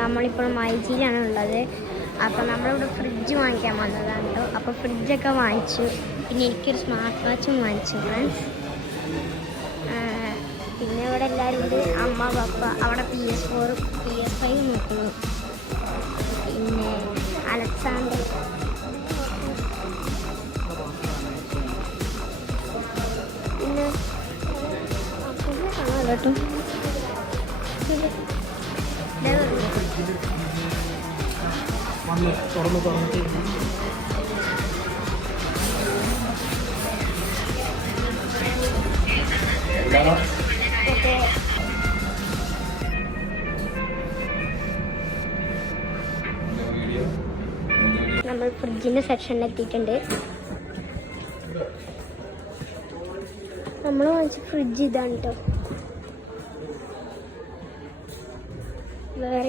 നമ്മളിപ്പോൾ മൈജിയിലാണ് ഉള്ളത്. അപ്പോൾ നമ്മളിവിടെ ഫ്രിഡ്ജ് വാങ്ങിക്കാൻ വന്നതാണ് കേട്ടോ. അപ്പോൾ ഫ്രിഡ്ജൊക്കെ വാങ്ങിച്ചു. പിന്നെ എനിക്കൊരു സ്മാർട്ട് വാച്ചും വാങ്ങിച്ചു ഫ്രണ്ട്സ്. പിന്നെ ഇവിടെ എല്ലാവരും ഉണ്ട്. അമ്മ പപ്പ അവിടെ PS4 PS5 നോക്കുന്നു. പിന്നെ അലക്സാണ്ടർ പിന്നെ കാണാം കേട്ടോ. നമ്മൾ ഫ്രിഡ്ജിൻ്റെ സെക്ഷനിൽ എത്തിയിട്ടുണ്ട്. നമ്മൾ വാങ്ങിച്ച ഫ്രിഡ്ജ് ഇതാണ് കേട്ടോ. വേറെ